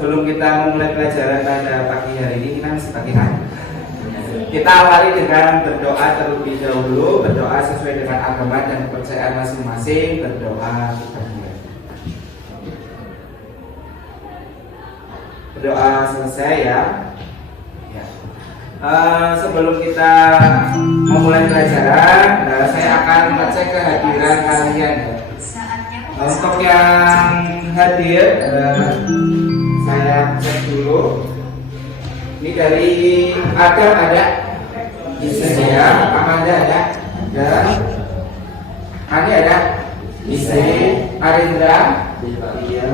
sebelum kita memulai pelajaran pada pagi hari ini, kita masih pagi kan? Kita awali dengan berdoa terlebih dahulu, berdoa sesuai dengan agama dan kepercayaan masing-masing, berdoa kita mulai. Berdoa selesai ya. Sebelum kita memulai pelajaran, saya akan mengecek kehadiran kalian ya. Untuk yang hadir, saya cek dulu. Ini dari Adam ada, Isya, Amanda ada, Ani ada, Isya, Arindra, iya,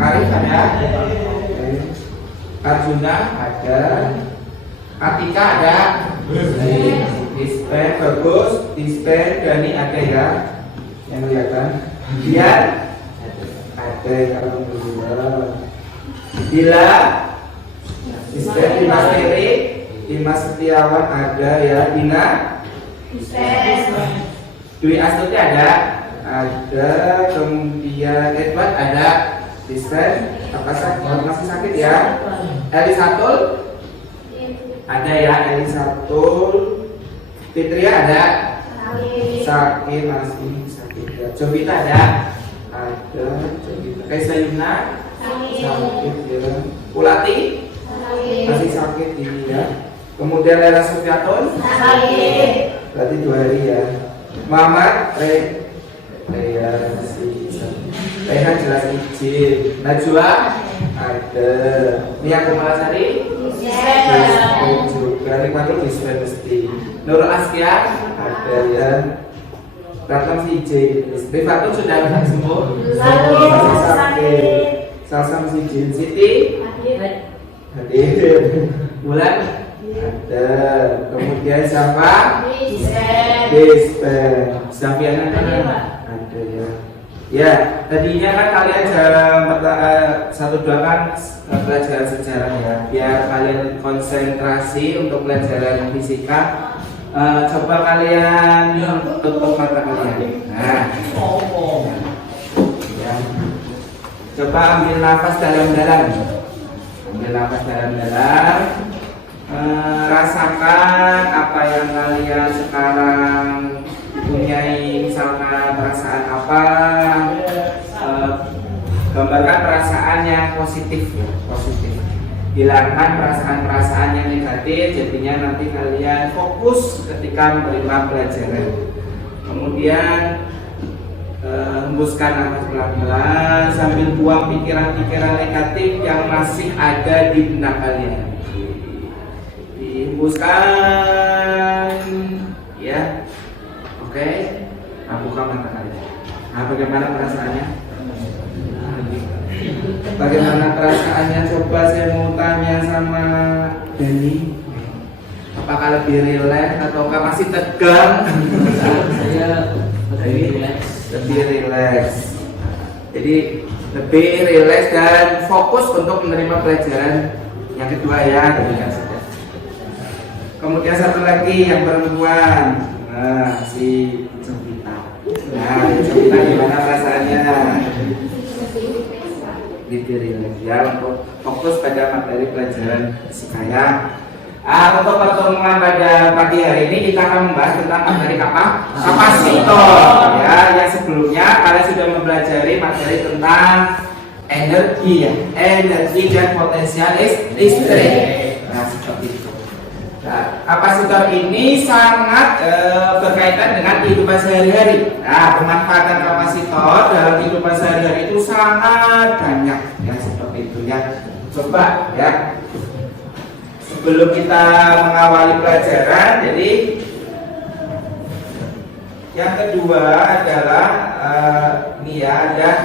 Arif ada, Arjuna ada, Atika ada, Dispen bagus, Dispen Dani ada ya, yang kelihatan. Biar ada alhamdulillah. Bila Dispen Dimas Ferry, Dimas Setiawan ada ya, Dina, Dwi Astuti ada, kemudian Edward ada, Dispen, masih sakit ya. Elisatul ada ya, Elisatul. Fitria ada, sakit masih sakit ya. Jovita ada Jovita. Kaisa Yuna sakit ya. Pulati masih sakit ini ya. Kemudian Lela Sufiatun sakit, berarti 2 hari ya. Muhammad ya masih sakit. Rehan jelas izin. Najwa ada. Nia Kumalasari juga. Nikmatul Dispen mesti. Nurul Askia ada ya. Ratna si izin. Rifatul sudah sembuh. Masih sakit. Salsa masih izin. Siti hadir. Bulan ada. Kemudian siapa? Dispen. Zafiana ada ya. Ya, tadinya kan kalian jam 1-2 kan pelajaran sejarah ya. Biar kalian konsentrasi untuk pelajaran fisika, coba kalian tutup mata kalian. Nah, ya. Coba ambil nafas dalam-dalam. Ambil nafas dalam-dalam. Rasakan apa yang kalian sekarang punyai, misalkan perasaan apa, gambarkan perasaan yang positif ya, positif. Hilangkan perasaan-perasaan yang negatif, jadinya nanti kalian fokus ketika menerima pelajaran. Kemudian hembuskan nafas pelan-pelan sambil buang pikiran-pikiran negatif yang masih ada di benak kalian. Dihembuskan ya. Oke, buka mata kalian. Nah, bagaimana perasaannya? Bagaimana perasaannya? Coba saya mau tanya sama Dani. Apakah lebih rileks ataukah masih tegang? Saya lebih rileks. Jadi lebih rileks dan fokus untuk menerima pelajaran yang kedua ya. Kemudian satu lagi yang perempuan. Nah, si Jovita. Nah, Jovita gimana perasaannya? Lebih rileks ya, untuk fokus pada materi pelajaran fisika ya. Untuk pertemuan pada pagi hari ini kita akan membahas tentang materi kapasitor ya. Yang sebelumnya kalian sudah mempelajari materi tentang energi ya, energi dan potensial listrik. Nah, seperti itu. Nah, kapasitor ini sangat berkaitan dengan kehidupan sehari-hari. Nah, pemanfaatan kapasitor dalam kehidupan sehari-hari itu sangat banyak ya, seperti itu ya. Coba ya, sebelum kita mengawali pelajaran, jadi yang kedua adalah ini ada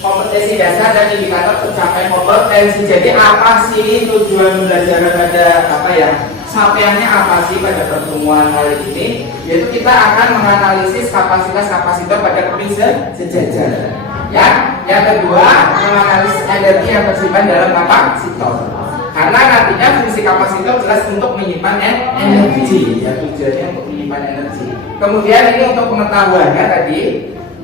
kompetensi dasar dan indikator pencapaian kompetensi. Jadi apa sih tujuan belajar pada capaiannya apa sih pada pertemuan kali ini? Yaitu kita akan menganalisis kapasitas kapasitor pada kondisi sejajar. Ya, yang kedua menganalisis energi yang tersimpan dalam kapasitor. Karena nantinya fungsi kapasitor jelas untuk menyimpan energi. Ya, tujuannya untuk menyimpan energi. Kemudian ini untuk pengetahuannya tadi.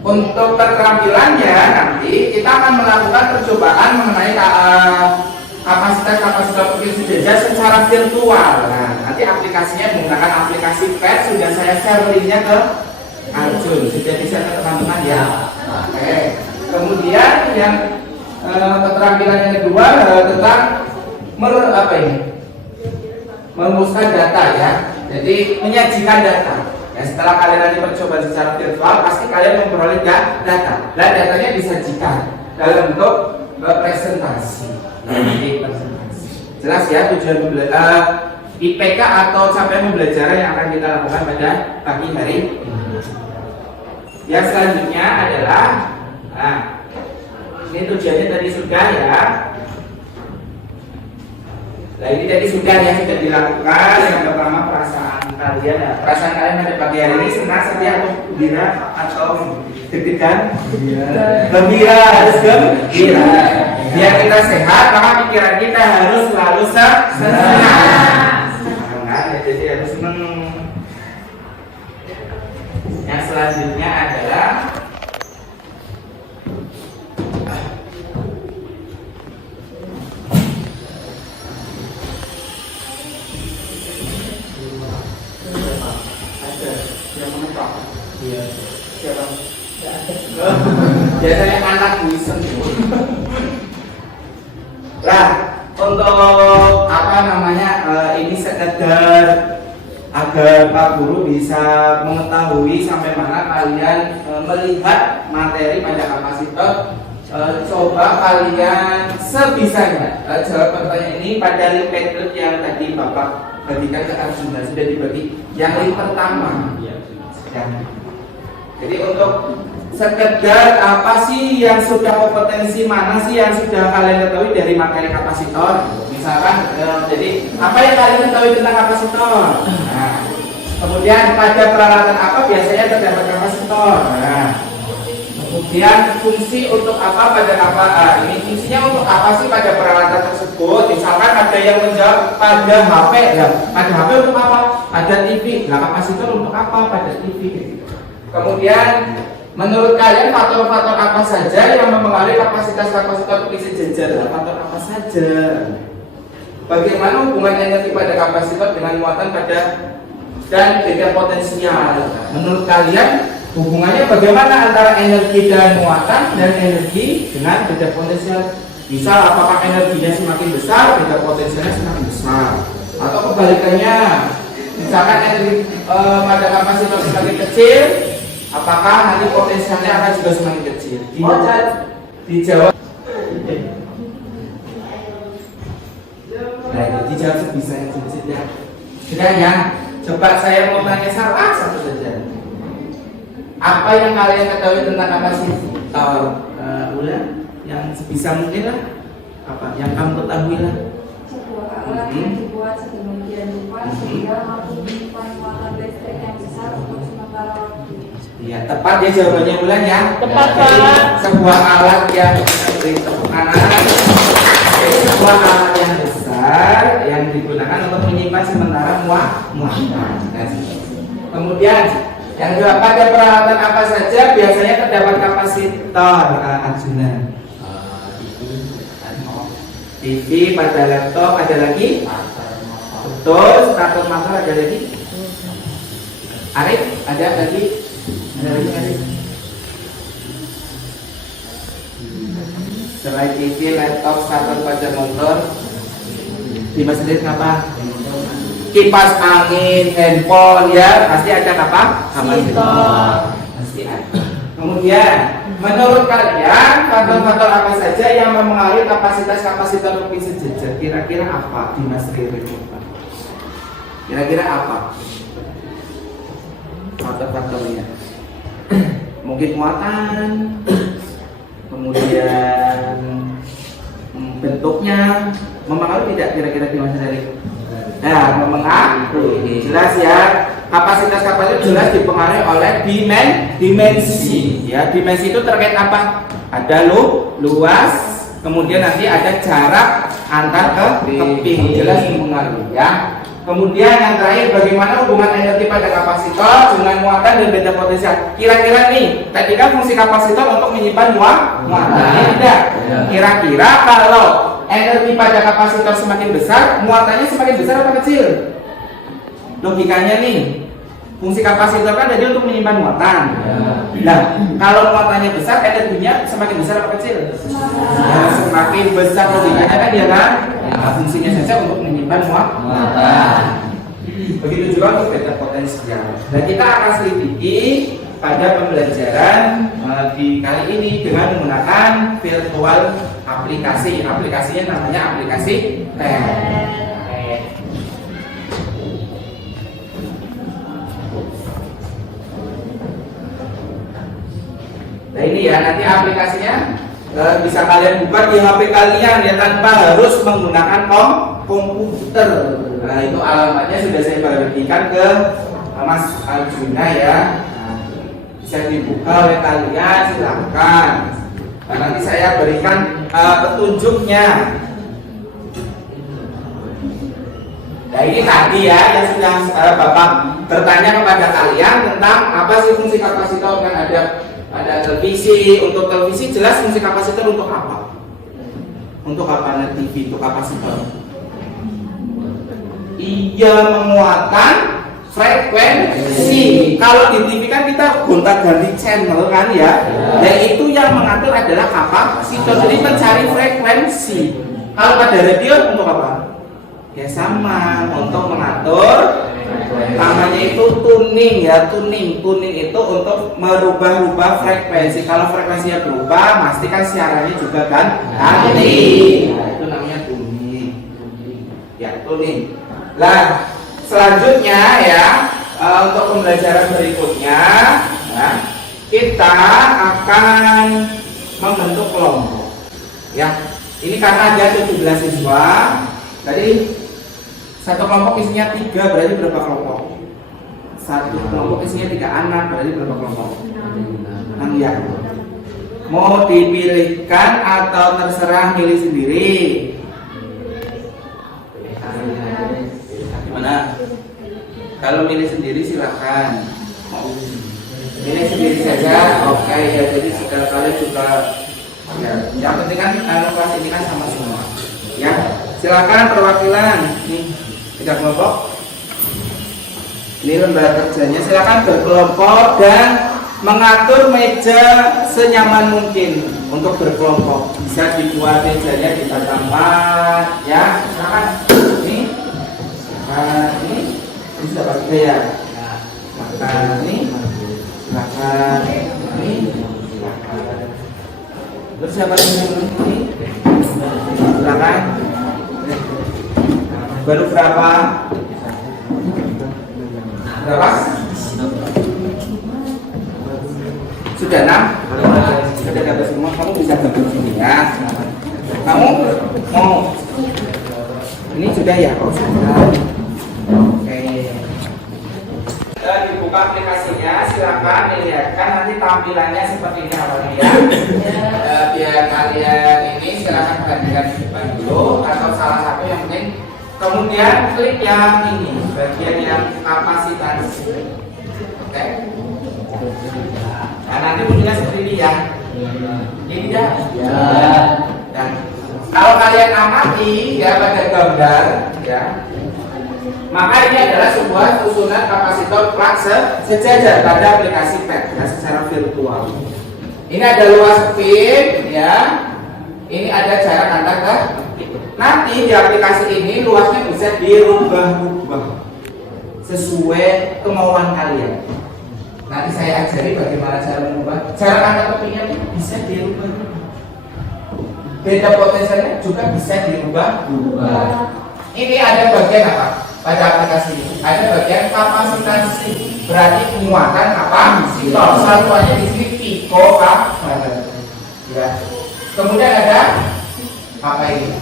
Untuk keterampilannya nanti kita akan melakukan percobaan mengenai kapasitas sejajar secara virtual. Nah, nanti aplikasinya menggunakan aplikasi PET, sudah saya share linknya ke Arjun, sudah bisa ke teman-teman ya. Oke. Kemudian yang keterampilan yang kedua tentang merumuskan data ya. Jadi menyajikan data. Ya, setelah kalian nanti percobaan secara virtual, pasti kalian memperoleh data. Dan datanya disajikan dalam bentuk presentasi. Jelas ya tujuan IPK atau capaian pembelajaran yang akan kita lakukan pada pagi hari ini. Yang selanjutnya adalah, ini tujuannya tadi sudah ya. Nah ini tadi sudah dilakukan. Yang pertama perasaan kalian ya. Perasaan kalian pada pagi hari ini senang, sedih atau gembira atau deg-degan? Gembira, harus gembira. Biar kita sehat, maka pikiran kita harus selalu senang. Jadi harus senang. Yang selanjutnya adalah biasanya anak buisen. Nah, untuk apa namanya ini sekedar agar Pak Guru bisa mengetahui sampai mana kalian melihat materi pada kapasitor. Coba kalian sebisanya jawab pertanyaan ini pada link Padlet yang tadi Bapak bagikan ke Arjuna, sudah dibagi yang link pertama. Ya. Jadi untuk sekedar apa sih yang sudah kompetensi, mana sih yang sudah kalian ketahui dari materi kapasitor. Misalkan jadi apa yang kalian ketahui tentang kapasitor. Nah, kemudian pada peralatan apa biasanya terdapat kapasitor. Nah, kemudian fungsi untuk apa pada ini fungsinya untuk apa sih pada peralatan tersebut. Misalkan ada yang menjawab pada HP ya, pada HP untuk apa, pada TV. Nah, kapasitor untuk apa pada TV. Kemudian menurut kalian faktor-faktor apa saja yang mempengaruhi kapasitas kapasitor PC sejajar? Faktor apa saja? Bagaimana hubungan energi pada kapasitor dengan muatan pada dan beda potensial? Menurut kalian hubungannya bagaimana antara energi dan muatan dan energi dengan beda potensial? Misal apakah energinya semakin besar, beda potensialnya semakin besar? Atau kebalikannya, misalkan energi pada kapasitor semakin kecil, apakah nanti potensialnya akan juga semakin kecil? Dijawab. Nah, itu dijawab sebisanya ya. Kiranya, coba saya mau tanya salah satu saja. Apa yang kalian ketahui tentang kapasitor? Ulah, yang sebisa mungkin lah. Apa yang kamu ketahui lah? Sebuah alat yang dibuat sedemikian rupa sehingga mampu menyimpan muatan listrik yang besar untuk sementara waktu. Iya, tepat ya jawabannya Bulan ya. Tepat Jadi, Pak. sebuah alat yang beri tepuk kanan. Jadi, sebuah alat yang besar yang digunakan untuk menyimpan sementara muatan. Kemudian yang kedua, pada peralatan apa saja biasanya terdapat kapasitor Arjuna? TV, pada laptop ada lagi? Betul, starter motor ada lagi? Arif, ada lagi? Ada lagi Arif? Selain TV, laptop, starter pada motor, Dimas sendiri apa? Kipas angin, handphone ya, pasti ada apa? Kapasitor. Pasti ada. Kemudian, menurut kalian faktor-faktor apa saja yang mempengaruhi kapasitas kapasitor kopi sejajar? Kira-kira apa? Dimas Riri. Kira-kira apa? Faktor-faktornya. Mungkin muatan, kemudian bentuknya mempengaruhi tidak kira-kira Dimas Riri? Nah, mempengaruhi. Jelas ya. Kapasitas jelas dipengaruhi oleh dimensi. Ya, dimensi itu terkait apa? Ada luas, kemudian nanti ada jarak antar keping. Jelas mempengaruhi ya. Kemudian yang terakhir, bagaimana hubungan energi pada kapasitor dengan muatan dan beda potensial. Kira-kira nih, tadi kan fungsi kapasitor untuk menyimpan muatan. Ini tidak. Kira-kira kalau energi pada kapasitor semakin besar, muatannya semakin besar apa kecil? Logikanya nih, fungsi kapasitor kan jadi untuk menyimpan muatan. Nah, kalau muatannya besar, energinya semakin besar apa kecil? Ya, semakin besar logikanya kan dia kan? Nah, fungsinya saja untuk menyimpan muatan. Begitu juga untuk beta potensial. Dan kita akan selidiki pada pembelajaran di kali ini dengan menggunakan virtual aplikasi. Aplikasinya namanya aplikasi TED. Nah ini ya, nanti aplikasinya bisa kalian buka di HP kalian ya, tanpa harus menggunakan komputer. Nah itu alamatnya sudah saya bagikan ke Mas Arjuna ya. Nah, bisa dibuka oleh kalian, silahkan. Nah, nanti saya berikan petunjuknya. Nah ini tadi ya yang sudah Bapak bertanya kepada kalian tentang apa sih fungsi kapasitor. Kan ada televisi. Untuk televisi jelas fungsi kapasitor untuk apa? Untuk apa? TV untuk kapasitor? Iya, menguatkan frekuensi. Kalau di TV kan kita gonta-ganti channel kan ya. Dan itu yang mengatur adalah kapasitor. Jadi mencari frekuensi. Kalau pada radio untuk apa? Ya sama, untuk mengatur. Namanya itu tuning ya, tuning itu untuk merubah-rubah frekuensi. Kalau frekuensinya berubah, pastikan siarannya juga kan ganti. Nah, itu namanya tuning. Ya, tuning. Nah, selanjutnya ya, untuk pembelajaran berikutnya, nah, kita akan membentuk kelompok. Ya, ini karena ada 17 siswa, tadi satu kelompok isinya 3, berarti berapa kelompok? Satu kelompok isinya 3 anak, berarti berapa kelompok? 6 ya. Mau dipilihkan atau terserah milih sendiri? Gimana? Kalau milih sendiri silahkan. Milih sendiri saja. Oke ya, jadi segala kalian juga ya. Yang penting kan kelas ini kan sama semua. Ya, silakan perwakilan. Nih. 3 kelompok. Ini lembar kerjanya. Silakan berkelompok dan mengatur meja senyaman mungkin untuk berkelompok. Bisa dibuat mejanya di tempat ya. Silakan. Ini. Ini bisa pakai ya. Silakan ini. Silakan ini. Silakan. Terus siapa ini? Silakan. Baru berapa? Berapa? Sudah 6? Sudah dapat semua. Kamu bisa gabung sini ya. Kamu mau? Ini sudah ya? Oh sudah. Oke. Dibuka aplikasinya. Silakan dilihatkan nanti tampilannya seperti ini awalnya ya. Biar kalian ini silakan perhatikan di depan dulu atau salah satu yang penting. Kemudian klik yang ini, bagian yang kapasitas. Oke. Nah, nanti munculnya seperti ini ya. Ini ya. Dan kalau kalian amati ya pada gambar ya, maka ini adalah sebuah susunan kapasitor plug sejajar pada aplikasi TED ya, secara virtual. Ini ada luas pin ya. Ini ada jarak antar ke. Nanti di aplikasi ini luasnya bisa dirubah-rubah sesuai kemauan kalian. Nanti saya ajari bagaimana cara mengubah. Jarak antar kepingnya bisa dirubah. Beda potensialnya juga bisa dirubah. Ini ada bagian apa? Pada aplikasi ini ada bagian kapasitas. Berarti muatan kapasitor. Satuannya di sini picofarad. Ya. Kemudian ada apa ini?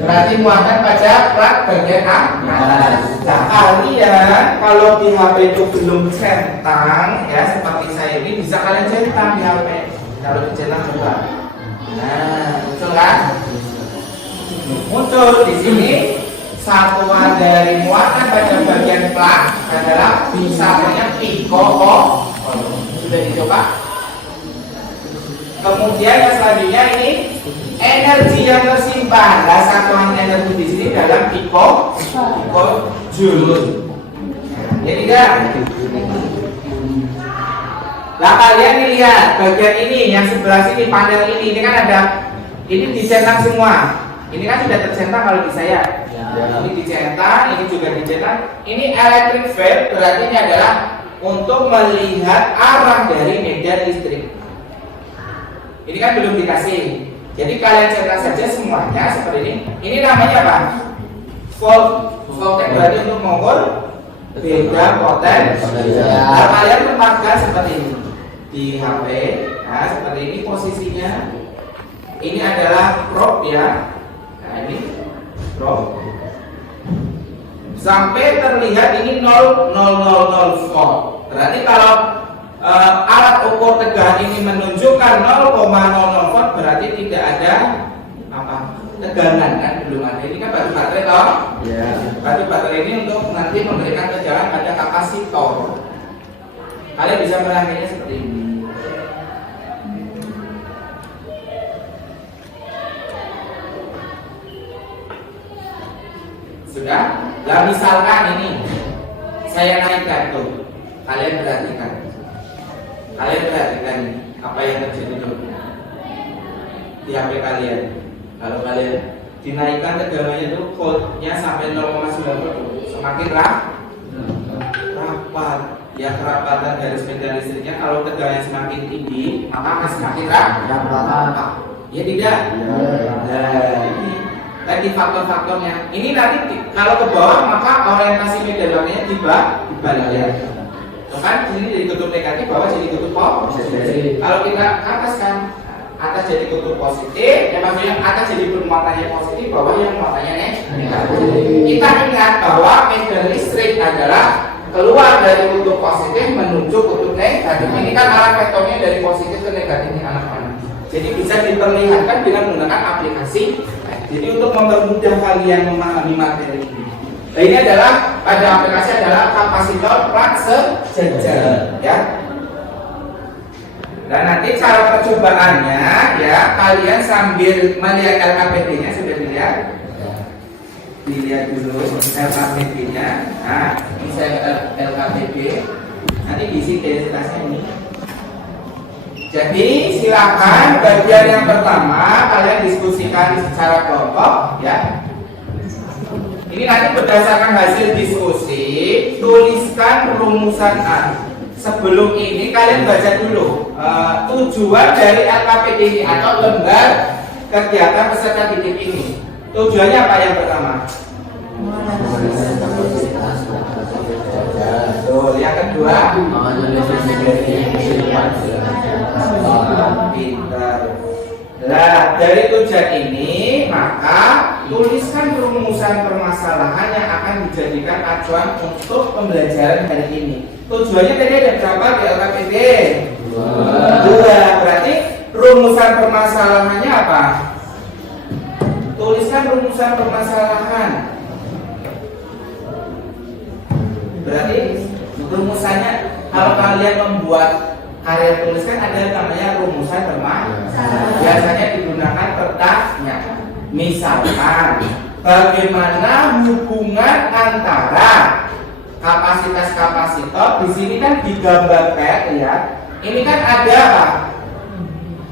Berarti muatan pada plug bagian atas. Nah kalian kalau di HP itu belum centang ya seperti saya ini bisa kalian centang di HP. Kalau dicentang coba. Nah muncul kan? Muncul di sini satuan dari muatan pada bagian plat adalah misalnya piko. Sudah dicoba? Kemudian yang selanjutnya ini energi yang tersimpan. Nah, satuan energi di sini dalam joule. Ya tidak? Lah kalian lihat bagian ini yang sebelah sini panel ini kan ada, ini dicetak semua. Ini kan sudah tercetak kalau di saya. Ini dicetak, ini juga dicetak. Ini electric field berarti ini adalah untuk melihat arah dari medan listrik. Ini kan belum dikasih. Jadi kalian cetak saja semuanya seperti ini. Ini namanya apa? Voltage berarti untuk mengukur beda potensi. Nah, kalian tempatkan seperti ini di HP. Nah, seperti ini posisinya. Ini adalah probe ya. Nah, ini probe. Sampai terlihat ini 0,000 volt. Berarti kalau alat ukur tegangan ini menunjukkan 0,00 volt, berarti tidak ada apa tegangan kan, belum ada. Ini kan batu baterai toh? Ya. Batu baterai ini untuk nanti memberikan tegangan pada kapasitor. Kalian bisa merangkainya seperti ini. Sudah? Nah, misalkan ini saya naikkan tuh, kalian perhatikan apa yang terjadi dulu di HP kalian. Kalau kalian dinaikkan tegangannya itu voltnya sampai 0,9 volt, semakin rapat. Ya, kerapatan garis medan listriknya kalau tegangannya semakin tinggi maka akan semakin rapat. Ya tidak? Nah, ini tadi faktor-faktornya. Ini nanti kalau ke bawah maka orientasi medan warnanya dibalik ya. Kan sini jadi kutub negatif, bawah jadi kutub positif. Kalau kita ataskan, atas jadi kutub positif, ya maksudnya atas jadi bermuatannya positif, bawah yang muatannya negatif. Kita ingat bahwa medan listrik adalah keluar dari kutub positif menuju kutub negatif. Ini kan arah vektornya dari positif ke negatif ini anak-anak. Jadi bisa diperlihatkan dengan menggunakan aplikasi. Jadi untuk mempermudah kalian memahami materi ini. Nah, ini adalah pada aplikasi adalah kapasitor plat sejajar ya. Dan nanti cara percobaannya ya, kalian sambil melihat LKPD-nya sudah dilihat dulu LKPD-nya. Nah, ini saya LKPD. Nanti diisi densitasnya ini. Jadi silakan bagian yang pertama kalian diskusikan secara kelompok ya. Ini nanti berdasarkan hasil diskusi, tuliskan rumusan A. Sebelum ini kalian baca dulu tujuan dari LKPD ini atau lembar kegiatan peserta didik ini. Tujuannya apa yang pertama? Tuh, yang kedua? Pintar. Nah, dari tujuan ini maka tuliskan rumusan permasalahan yang akan dijadikan acuan untuk pembelajaran hari ini. Tujuannya tadi ada berapa di LKPD? Dua. Berarti rumusan permasalahannya apa? Tuliskan rumusan permasalahan. Berarti rumusannya kalau kalian membuat karya tulis kan ada namanya rumusan permasalahan. Biasanya digunakan pertanyaan. Misalkan bagaimana hubungan antara kapasitas kapasitor, di sini kan digambar kayak ya. Ini kan ada apa?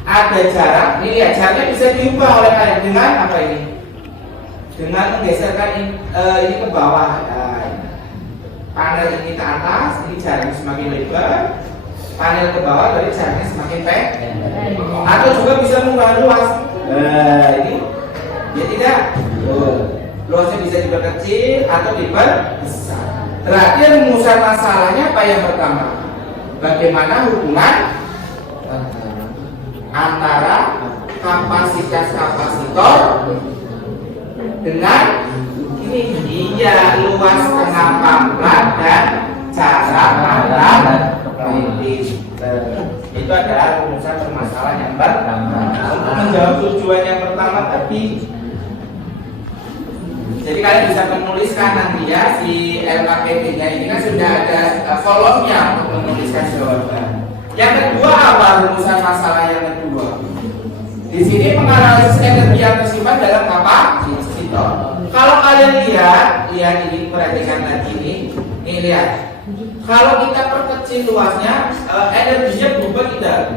Ada jarak. Ini lihat jaraknya bisa diubah oleh kalian dengan apa ini? Dengan menggeserkan ini ke bawah. Panel ini ke atas, ini jaraknya semakin lebar. Panel ke bawah, dari jaraknya semakin pendek. Atau juga bisa mengubah luas. Ini ya tidak. Luasnya bisa diperkecil atau diperbesar. Berarti rumusan masalahnya apa yang pertama? Bagaimana hubungan antara kapasitas kapasitor dengan ini iya luas tengah pangkat dan jarak antar titik. Itu adalah rumusan permasalahan yang pertama. Untuk menjawab tujuan yang pertama tadi, Jadi kalian bisa menuliskan nanti ya di LKPD-nya ini kan sudah ada kolomnya untuk menuliskan jawaban. Yang kedua apa rumusan masalah yang kedua? Di sini menganalisis energi yang tersimpan dalam kapasitor. Kalau kalian lihat ini perhatikan tadi ini lihat. Kalau kita perkecil luasnya, energinya berubah tidak?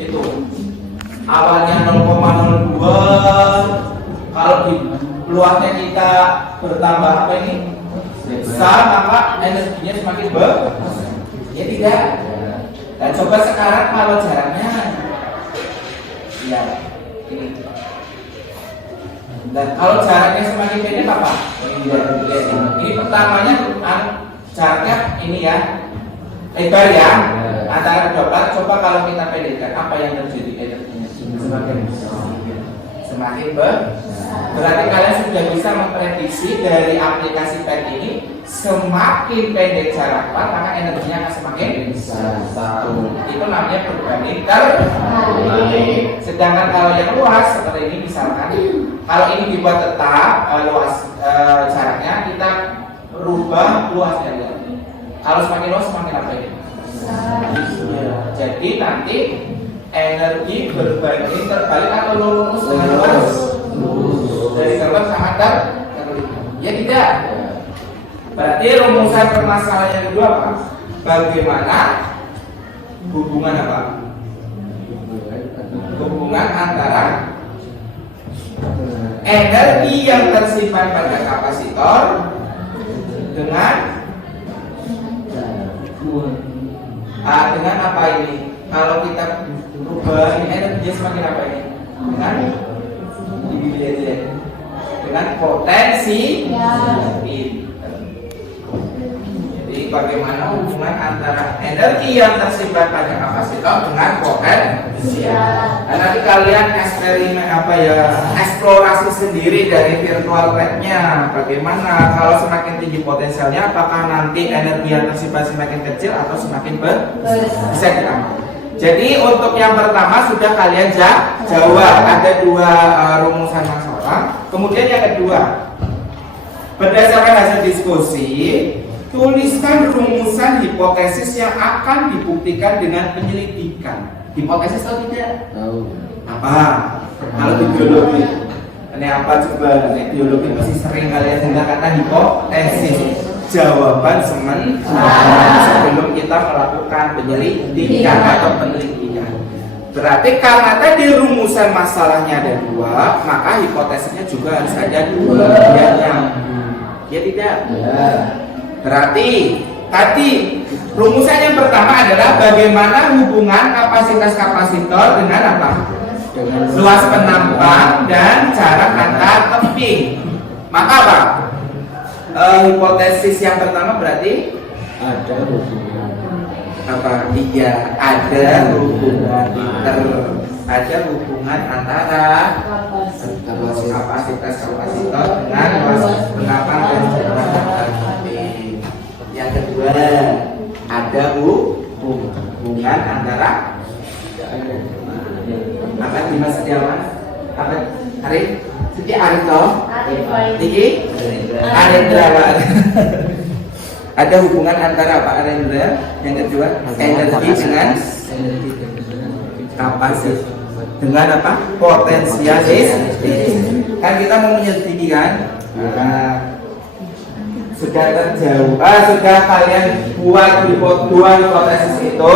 Itu awalnya 0,02. Kalau di luasnya kita bertambah apa ini? Besar, maka energinya semakin besar. Ya tidak. Dan coba sekarang kalau jaraknya, ya ini. Dan kalau jaraknya semakin pendek apa? Ini pertamanya jaraknya ini ya, lebar ya, antara kedua. Coba kalau kita pendekkan, apa yang terjadi? Energinya semakin besar. Semakin besar. Berarti kalian sudah bisa memprediksi dari aplikasi PET ini, semakin pendek jarak maka energinya akan semakin besar. Itu namanya berbanding terbalik. Sedangkan kalau yang luas seperti ini misalkan, kalau ini dibuat tetap luas jaraknya, kita rubah luasnya. Kalau semakin luas semakin apa ini? Jadi nanti energi berbanding terbalik atau lurus dengan luas dari terbang sangat terbalik. Ya tidak. Berarti rumusan permasalahan yang kedua apa? Bagaimana hubungan apa? Hubungan antara energi yang tersimpan pada kapasitor dengan apa ini? Kalau kita rubah ini energinya semakin apa ini? Dengan potensi. Jadi bagaimana hubungan antara energi yang tersimpan pada kapasitor dengan potensi? Dan nanti kalian eksperimen eksplorasi sendiri dari virtual lab-nya. Bagaimana kalau semakin tinggi potensialnya, apakah nanti energi yang tersimpan semakin kecil atau semakin bisa diambil? Jadi untuk yang pertama sudah kalian jawab, ada dua rumusan masalah. Kemudian yang kedua, berdasarkan hasil diskusi, tuliskan rumusan hipotesis yang akan dibuktikan dengan penyelidikan. Hipotesis atau tidak? Tahu. Apa? Kalau di biologi, ini apa coba? Di biologi masih sering kalian dengar kata hipotesis. Jawaban sebelum kita melakukan penyelidikan atau penelitian. Berarti karena tadi rumusan masalahnya ada dua, maka hipotesisnya juga harus ada dua. Ya tidak? Berarti tadi rumusan yang pertama adalah bagaimana hubungan kapasitas kapasitor dengan apa? Dengan luas penampang dan jarak antar keping. Maka apa? Hipotesis yang pertama berarti ada hubungan apa? Iya, ada hubungan antara kapasitas kapasitor dengan luas penampang dan jarak antar keping. Yang kedua, ada hubungan antara apa? Dimas Setiawan apa? Arif Siti Arito Niki Arendra Pak. Ada hubungan antara Pak Arendra. Yang kedua, energi dengan kapasitas dengan apa? Potensial kan kita mau menyelidiki kan? Sudah terjauh, sudah kalian buat dua hipotesis itu.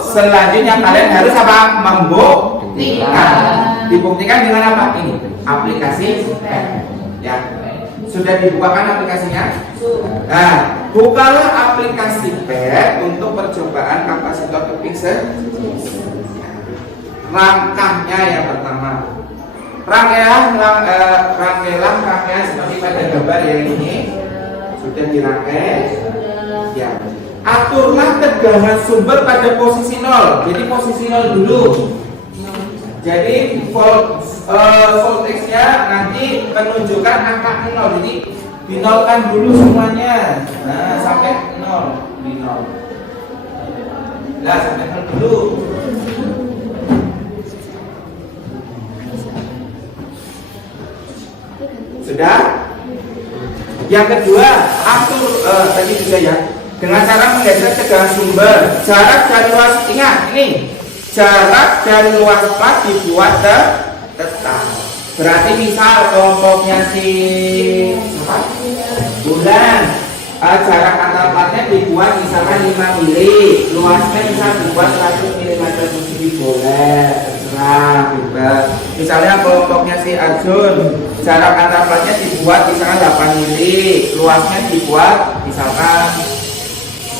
Selanjutnya kalian harus apa? Membuktikan. Dibuktikan dengan apa? Ini aplikasi ya. Sudah dibukakan aplikasinya? Nah, bukalah aplikasi PET untuk percobaan kapasitor keping. Rangkanya yang pertama, rangkaian seperti pada gambar yang ini sudah dirangkai. Ya, aturlah tegangan sumber pada posisi 0. Jadi posisi 0 dulu. Jadi voltage-nya nanti menunjukkan angka 0. Jadi dinolkan dulu semuanya. Nah, sampai 0 di 0. Nah, sampai 0 dulu. Sudah? Yang kedua, atur tadi juga ya, dengan cara menggeser tegangan sumber. Jarak dari luas, ingat ini, jarak dari luas plat dibuat tetap. Berarti misal kelompoknya si bulan, jarak antar platnya dibuat misalkan 5 mili, luasnya misal dibuat 1 mm persegi, boleh, terserah, bebas. Misalnya kelompoknya si Arjun, jarak antar platnya dibuat misalkan 8 mili, luasnya dibuat misalkan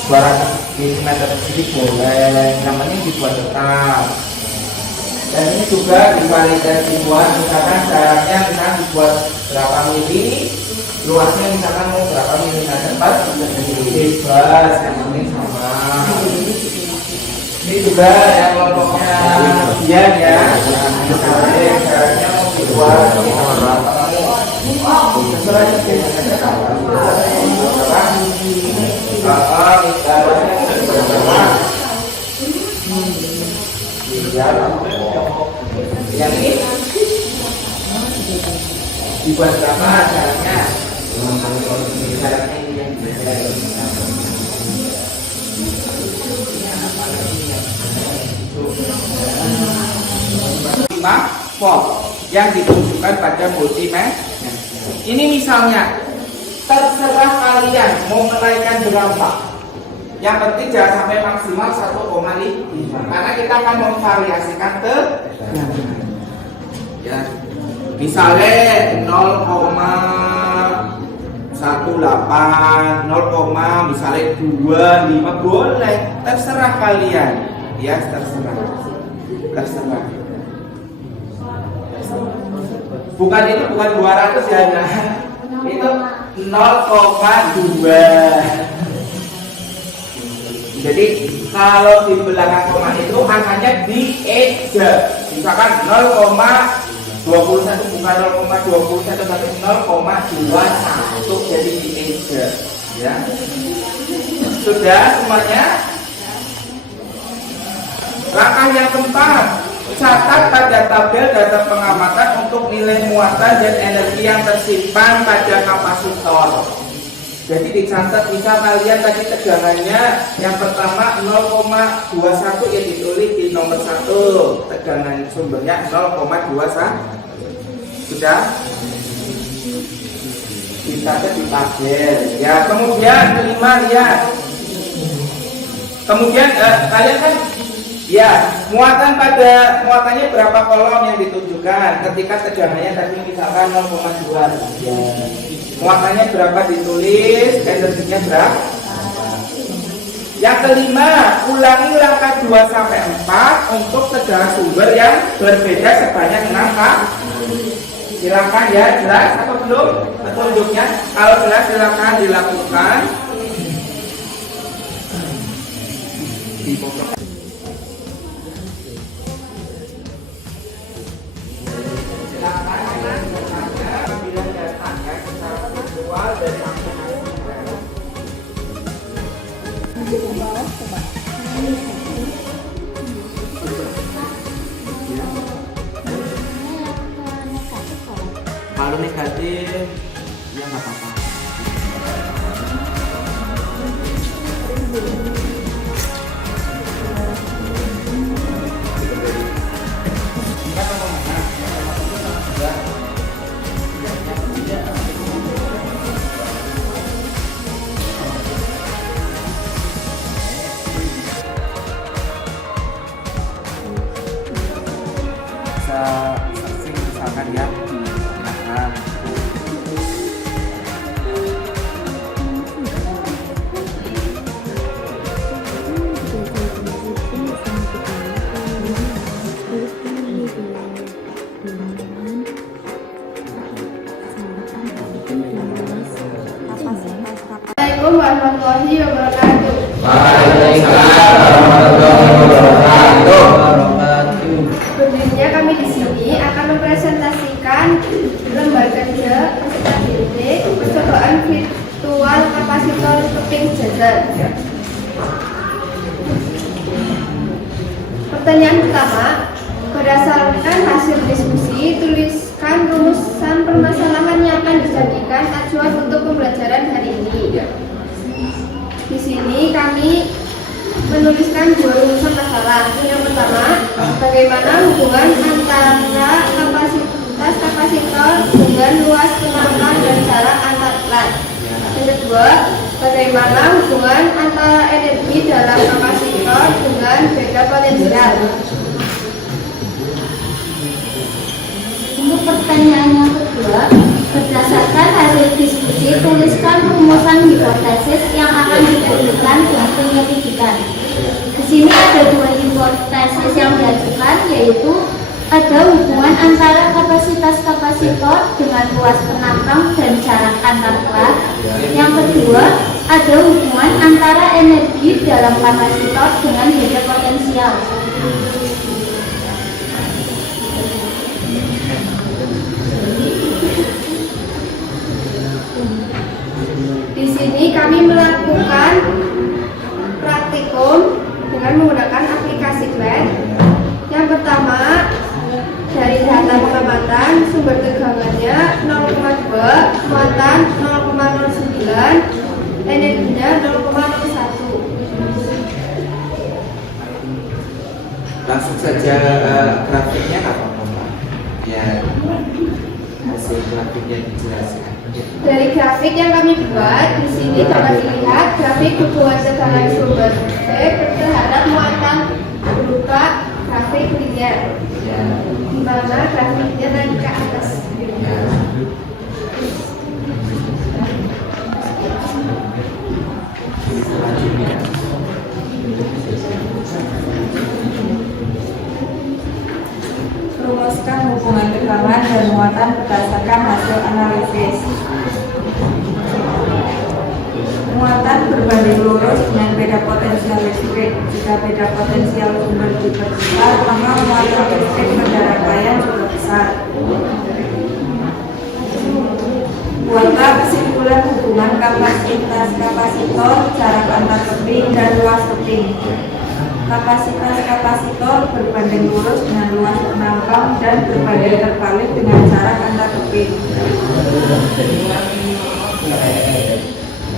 200 mm persegi, boleh, namanya dibuat tetap. Dan ini juga divalidasi buat misalkan jaraknya misalkan dibuat berapa mili, luasnya misalkan mau berapa milimeter, bebas, yang penting sama. Ini juga yang kelompoknya Bian ya, misalnya jaraknya mau dibuat terserah yang ini dibuat berapa jaraknya? Jaraknya ini yang volt yang ditunjukkan pada multimeter. Ini misalnya, terserah kalian mau menaikkan berapa. Yang penting jangan sampai maksimal 1,5, karena kita akan memvariasikan ke ya. Misalnya 0,18, 0, misalnya 25, boleh, terserah kalian, ya terserah. Bukan itu, bukan 200 ya, nah. Itu 0,2. Jadi kalau di belakang koma itu angkanya dieja. Misalkan 0,21 bukan 0,21 tapi 0,21, jadi dieja. Ya. Sudah semuanya? Langkah yang keempat, catat pada tabel data pengamatan untuk nilai muatan dan energi yang tersimpan pada kapasitor. Jadi dicatat, misal kalian tadi tegangannya yang pertama 0,21 yang ditulis di nomor 1, tegangan sumbernya 0,21. Sudah dicatat di tabel. Ya, kemudian kelima lihat. Kemudian kalian kan ya muatannya berapa kolom yang ditunjukkan ketika tegangannya tadi misalkan 0,2. Ya. Muatannya berapa ditulis, energinya berapa. Yang kelima, ulangi langkah 2-4 untuk tegangan sumber yang berbeda sebanyak 6 kali. Silakan ya, jelas atau belum petunjuknya? Kalau jelas silakan dilakukan. Kalau negatif, ya nggak apa-apa. Bisa searching misalkan ya. Assalamualaikum warahmatullahi wabarakatuh. Waalaikumsalam warahmatullahi wabarakatuh. Berdirinya kami di sini akan mempresentasikan lembar kerja peserta didik percobaan virtual kapasitor keping jajar. Pertanyaan pertama, berdasarkan hasil diskusi, tuliskan rumusan permasalahan yang akan dijadikan acuan untuk pembelajaran hari ini. Di sini kami menuliskan 2 rumusan masalah. Yang pertama, bagaimana hubungan antara kapasitas kapasitor dengan luas penampungan dan jarak antar kelas. Yang kedua, bagaimana hubungan antara energi dalam kapasitor dengan beda potensial. Untuk pertanyaan yang kedua, berdasarkan hasil diskusi, tuliskan rumusan hipotesis yang akan diajukan dengan penyelidikan. Di sini ada 2 hipotesis yang diajukan, yaitu ada hubungan antara kapasitas kapasitor dengan luas penambang dan jarak antar kelas. Yang kedua, ada hubungan antara energi dalam kapasitor dengan beda potensial. Di sini kami melakukan praktikum dengan menggunakan aplikasi Glad. Yang pertama, dari data pengamatan, sumber tegangannya 0,2, muatan 0,09, energinya 0,01. Langsung saja grafiknya apa Pak? Ya, hasil grafiknya dijelaskan. Dari grafik yang kami buat, di sini dapat dilihat grafik hubungan tegangan sumber listrik terhadap muatan berupa grafik linear. Ya. Di mana grafiknya naik ke atas. Ya. Selanjutnya. Rumuskan hubungan tegangan dan muatan berdasarkan hasil analisis. Muatan berbanding lurus dengan beda potensial listrik. Jika beda potensial sumber diperbesar, maka muatan listrik pada rangkaian juga besar. Buatlah kesimpulan hubungan kapasitas kapasitor, jarak antar teping, dan luas teping. Kapasitas kapasitor berbanding lurus dengan luas penambang dan berbanding terbalik dengan jarak antar teping.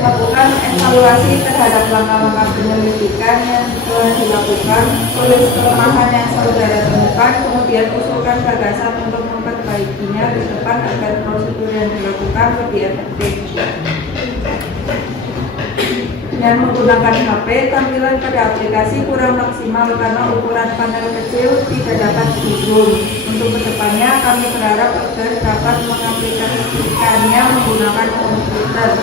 Lakukan evaluasi terhadap langkah-langkah penyelidikan yang telah dilakukan, tulis kelemahan yang saudara temukan, kemudian usulkan gagasan untuk memperbaikinya ke depan agar prosedur yang dilakukan lebih efektif. Dengan menggunakan HP, tampilan pada aplikasi kurang maksimal karena ukuran panel kecil tidak dapat di-zoom. Untuk kedepannya, kami berharap agar dapat mengaplikasikannya menggunakan komputer.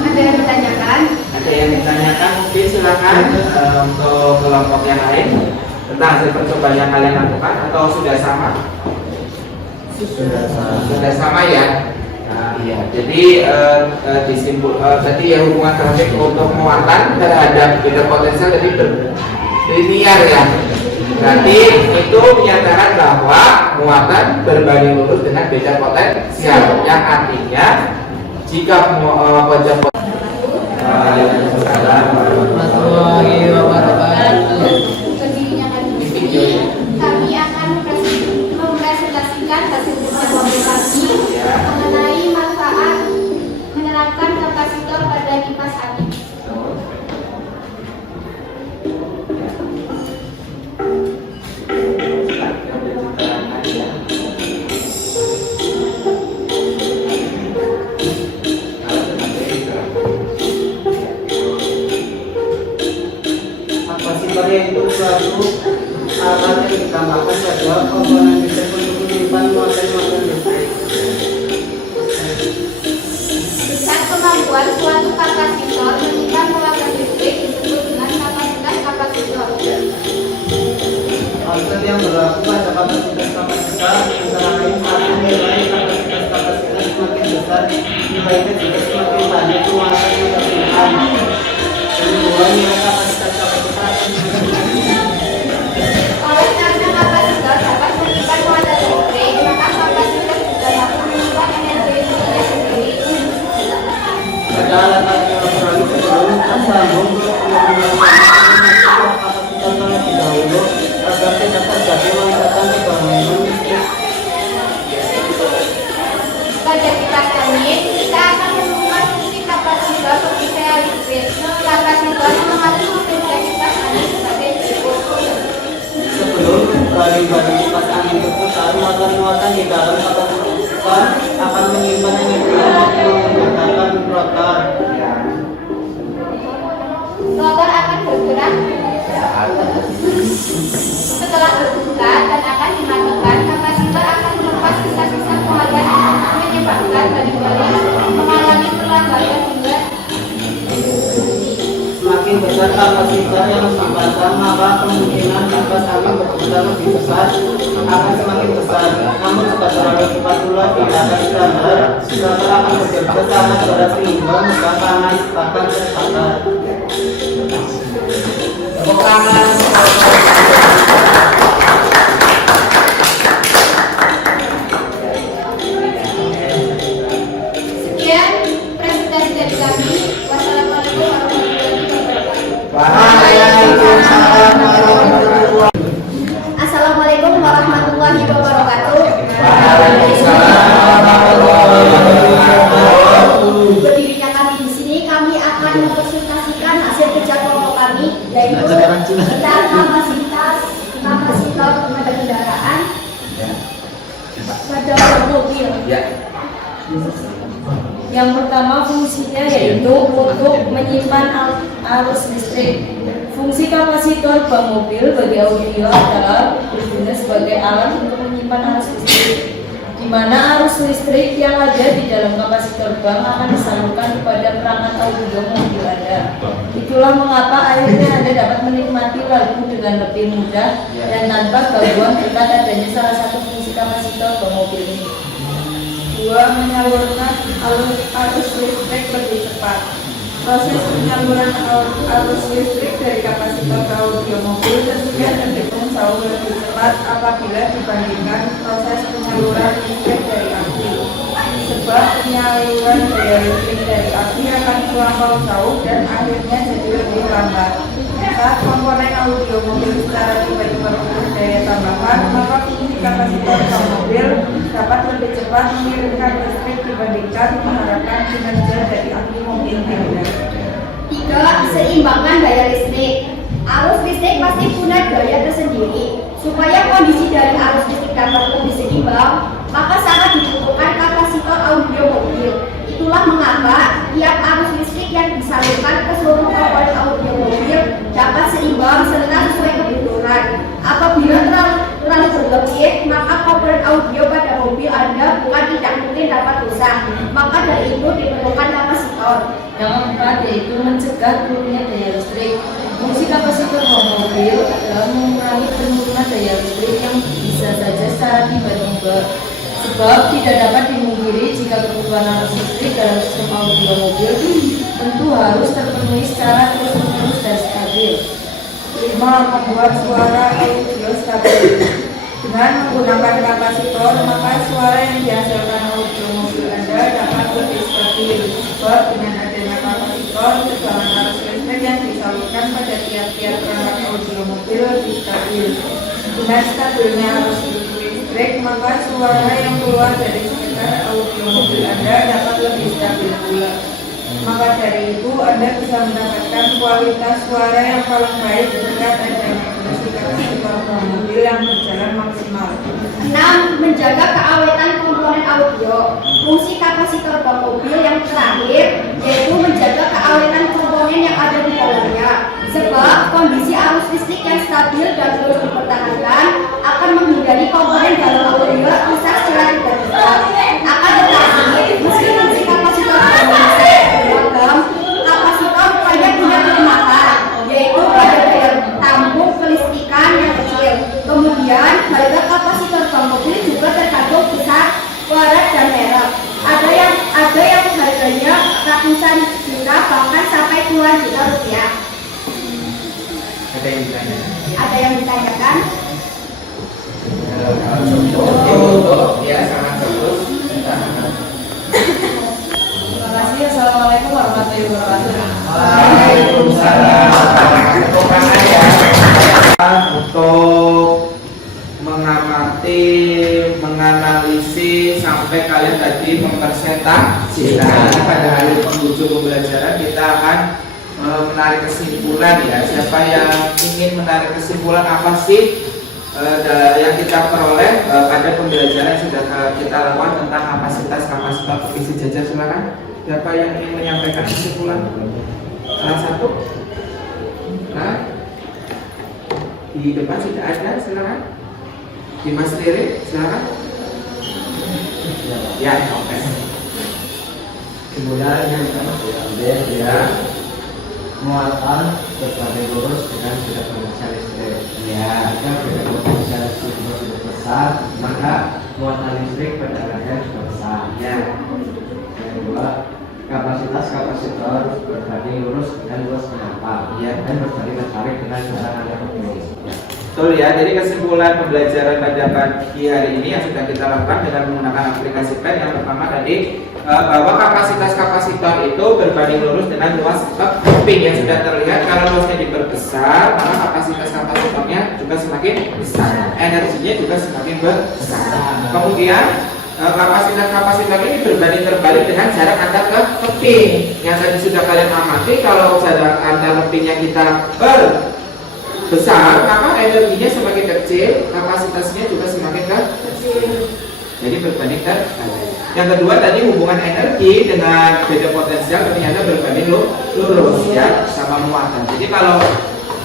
Ada yang ditanyakan? Ada yang ditanyakan, mungkin silakan untuk kelompok yang lain tentang hasil percobaan yang kalian lakukan atau sudah sama? Sudah sama ya. Nah, iya. Jadi tadi ya hubungan grafik untuk muatan terhadap beda potensial jadi linear ya. Berarti itu menyatakan bahwa muatan berbanding lurus dengan beda potensial, yang artinya jika pojok warahmatullahi wabarakatuh. Kami akan mempresentasikan hasil percobaan kami mengenai manfaat menerapkan kapasitor pada kipas angin. Kapasitor itu suatu alat yang ditambahkan pada komponen listrik untuk menyimpan muatan listrik. Besar kemampuan suatu kapasitor menyimpan muatan listrik disebut dengan kapasitas kapasitor. Konsep yang berlaku pada kapasitas antara lain satu, nilai kapasitas semakin besar, nilainya juga semakin banyak muatan yang tersimpan. Kedua, nilai kapasitas Oleh karena kapasitor dapat menyimpan muatan listrik, maka kapasitor juga dapat menyimpan energi listriknya sendiri. pada alat elektronik sebelum tersambung kapasitor terlebih dahulu agar tidak terjadi loncatan tegangan. ibadah kipas angin berputar, muatan-muatan di dalam kapasitor akan menyimpan energi untuk menggunakan rotor. Rotor akan bergerak setelah berputar dan akan dimatikan. Kapasitor akan melepas sisa-sisa pengalian yang menyebabkan balik-balik mengalami perlambatan hingga Semakin besar kapasitor yang dipasang, maka kemungkinan kipas angin berputar lebih cepat akan semakin besar. Namun jika terlalu cepat pula tidak akan standar, rotor akan bekerja sangat berat sehingga mudah panas bahkan terbakar. Tepuk tangan. Sekian presentasi dari kami. Wassalamualaikum warahmatullahi wabarakatuh. Waalaikumsalam warahmatullahi wabarakatuh. Assalamualaikum warahmatullahi wabarakatuh. Waalaikumsalam warahmatullahi wabarakatuh. Berdirinya kami di sini, kami akan mempresentasikan hasil kerja kelompok kami, yaitu tentang kapasitor pada kendaraan pada mobil. Ya. Yang pertama fungsinya yaitu untuk menyimpan arus listrik. Fungsi kapasitor bank mobil bagi audio adalah berguna sebagai alat untuk menyimpan arus listrik, di mana arus listrik yang ada di dalam kapasitor bank akan disalurkan kepada perangkat audio mobil Anda. Itulah mengapa akhirnya Anda dapat menikmati lagu dengan lebih mudah dan tanpa gangguan berkat adanya salah satu fungsi kapasitor bank mobil ini. 2. Menyalurkan arus listrik lebih cepat. Proses penyaluran arus listrik dari kapasitor ke audio mobil tentunya cenderung jauh lebih cepat apabila dibandingkan proses penyaluran listrik dari aki. Sebab penyaluran daya listrik dari aki akan terlampau jauh dan akhirnya jadi lebih lambat. Saat komponen audio mobil secara tiba-tiba perlu daya tambahan, maka fungsi kapasitor bank mobil dapat lebih cepat mengirimkan listrik dibandingkan mengharapkan kinerja dari aki mobil Anda. 3. Seimbangkan daya listrik. Arus listrik pasti punya daya tersendiri. Supaya kondisi dari arus listrik dapat lebih seimbang, maka sangat dibutuhkan kapasitor audio mobil. Itulah mengapa tiap arus listrik yang disalurkan ke seluruh komponen audio mobil dapat seimbang serta sesuai kebutuhan. Apabila terlalu berlebih, maka komponen audio pada mobil Anda bukan tidak mungkin dapat rusak. Maka dari itu diperlukan kapasitor. Yang keempat yaitu mencegah turunnya daya listrik. Fungsi kapasitor bank mobil adalah mengurangi penurunan daya listrik yang bisa saja secara tiba-tiba. Sebab tidak dapat dimungkiri jika kebutuhan arus listrik dalam sistem audio mobil tentu harus terpenuhi secara terus-menerus dan stabil. 5. Membuat suara audio stabil. Dengan menggunakan kapasitor, maka suara yang dihasilkan audio mobil Anda dapat lebih stabil. Sebab dengan adanya kapasitor, tegangan arus listrik yang disalurkan pada tiap-tiap perangkat audio mobil lebih stabil. Dengan stabilnya arus listrik, maka suara yang keluar dari sekitar audio mobil Anda dapat lebih stabil pula. Maka dari itu Anda bisa mendapatkan kualitas suara yang paling baik berkat adanya fungsi kapasitor bank mobil yang berjalan maksimal. 6. Menjaga keawetan komponen audio. Fungsi kapasitor bank mobil yang terakhir yaitu menjaga keawetan komponen yang ada di dalamnya. Sebab kondisi arus listrik yang stabil dan terus dipertahankan akan menghindari komponen dalam audio rusak secara tiba-tiba. Akan tetapi, meski fungsi kapasitor bank mobil beragam, kapasitor banyak punya kelemahan, yaitu pada daya tampung kelistrikan yang kecil. Kemudian, harga kapasitor bank mobil juga tergantung besar, watt dan merek. Ada yang harganya ratusan juta bahkan sampai puluhan juta rupiah. Ada yang ditanya? Ada yang ditanyakan? Ya, sangat bagus. Terima kasih. Assalamualaikum warahmatullahi wabarakatuh. Waalaikumsalam. Untuk mengamati, menganalisis sampai kalian tadi mempresentasikan pada hari penghujung pembelajaran kita akan menarik kesimpulan ya. Siapa yang ingin menarik kesimpulan apa sih yang kita peroleh pada pembelajaran yang sudah kita lakukan tentang kapasitas kapasitor kopi sejajar. Silakan. Siapa yang ingin menyampaikan kesimpulan? Salah satu? Nah, di depan sudah ada, silakan. Di Mas Riri, silakan. Ya, oke. Kemudian yang pertama diambil ya muatan berbagai lurus dengan beda potensial listrik. Ya, jika beda potensial listrik sudah besar, maka muatan listrik pada radian sudah besar. Ya. Yang kedua, kapasitas kapasitor berbanding lurus dengan luas penampak. Ya, dan berbanding terbalik dengan jarak aliran optimis. Ya. Betul ya, jadi kesimpulan pembelajaran pada pagi hari ini yang sudah kita lakukan dengan menggunakan aplikasi PEN yang pertama tadi bahwa kapasitas kapasitor itu berbanding lurus dengan luas keping yang sudah terlihat. Kalau luasnya diperbesar, maka kapasitas kapasitornya juga semakin besar, energinya juga semakin besar. Kemudian kapasitas kapasitor ini berbanding terbalik dengan jarak antar keping yang tadi sudah kalian amati. Kalau jarak antar kepingnya kita besar, maka energinya semakin kecil, kapasitasnya juga semakin kecil. Jadi berbanding terbalik. Yang kedua tadi hubungan energi dengan beda potensial ternyata berbanding lurus ya sama muatan. Jadi kalau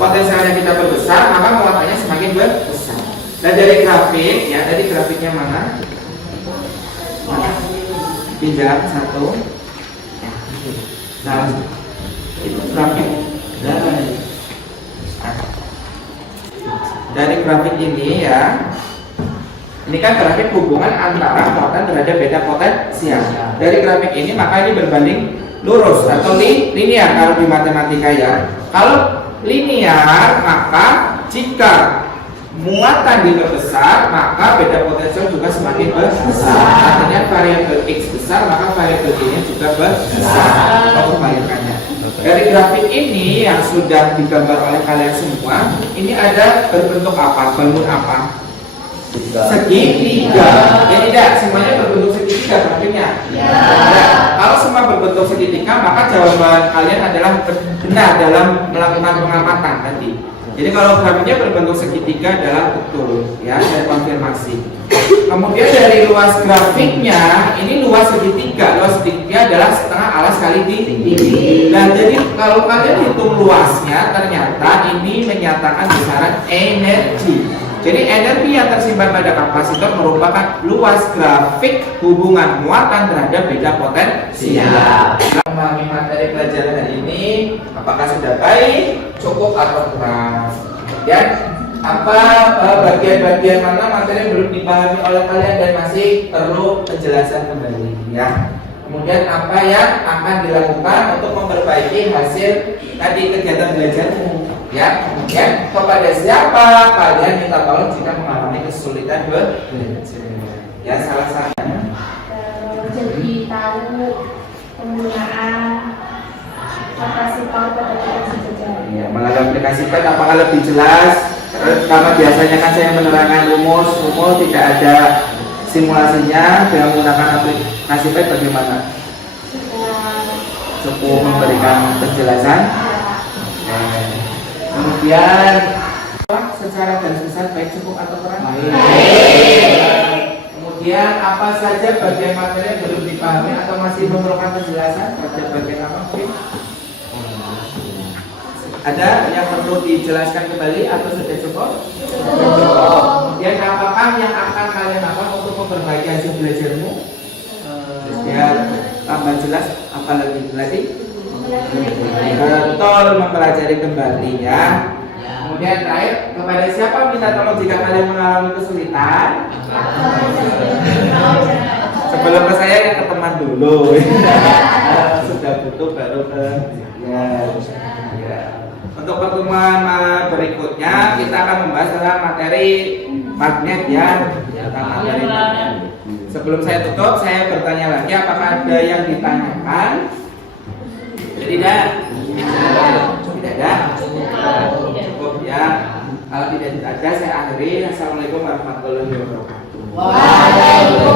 potensialnya kita perbesar, maka muatannya semakin besar. Dan dari grafik ya, tadi grafiknya mana? Pinjam satu. Nah, itu grafik. Dari grafik ini ya, ini kan grafik hubungan antara muatan terhadap beda potensial. Dari grafik ini maka ini berbanding lurus atau linear kalau di matematika ya. Kalau linear maka jika muatan diperbesar maka beda potensial juga semakin besar. Artinya variabel x besar maka variabel y-nya juga besar. Atau kebalikannya. Dari grafik ini yang sudah digambar oleh kalian semua, ini ada berbentuk apa? Balmun apa? Segitiga. Ya tidak, semuanya berbentuk segitiga grafiknya. Ya. Kalau semua berbentuk segitiga, maka jawaban kalian adalah benar dalam melakukan pengamatan tadi. Jadi kalau grafiknya berbentuk segitiga adalah betul, ya, saya konfirmasi. Kemudian dari luas grafiknya, ini luas segitiga. Luas segitiga adalah setengah alas kali tinggi. Dan jadi kalau kalian hitung luasnya, ternyata ini menyatakan besaran energi. Jadi energi yang tersimpan pada kapasitor merupakan luas grafik hubungan muatan terhadap beda potensial. Memahami materi pelajaran hari ini, apakah sudah baik, cukup atau kurang? Dan apa bagian-bagian mana materi yang belum dipahami oleh kalian dan masih perlu penjelasan kembali ya. Kemudian apa yang akan dilakukan untuk memperbaiki hasil tadi kegiatan belajarmu ya. Kemudian kepada siapa kalian minta tolong jika mengalami kesulitan belajar ya. Salah satunya jadi tahu penggunaan kapasitor pada potensi sejajar. ya, melalui aplikasi PEN apakah lebih jelas? Karena biasanya kan saya menerangkan rumus tidak ada simulasinya. Dengan menggunakan aplikasi PEN bagaimana? Cukup memberikan penjelasan. Kemudian secara garis besar baik cukup atau kurang? Kemudian apa saja bagian materi yang belum dipahami atau masih memerlukan penjelasan? Bagian apa mungkin? Ada yang perlu dijelaskan kembali atau sudah cukup? Kemudian apakah yang akan kalian lakukan untuk memperbaiki hasil belajarmu? Biar tambah jelas, apalagi berarti betul mempelajari kembali ya. Kemudian terakhir, kepada siapa minta tolong jika kalian mengalami kesulitan? Sebelum ke saya yang ke teman dulu. Sudah butuh baru ke ya. Untuk pertemuan berikutnya kita akan membahas tentang materi magnet ya. Tentang materi magnet. Sebelum saya tutup, saya bertanya lagi apakah ada yang ditanyakan? Tidak? Tidak ada? Cukup ya. Kalau tidak ada, saya akhiri. Assalamualaikum warahmatullahi wabarakatuh. Waalaikumsalam.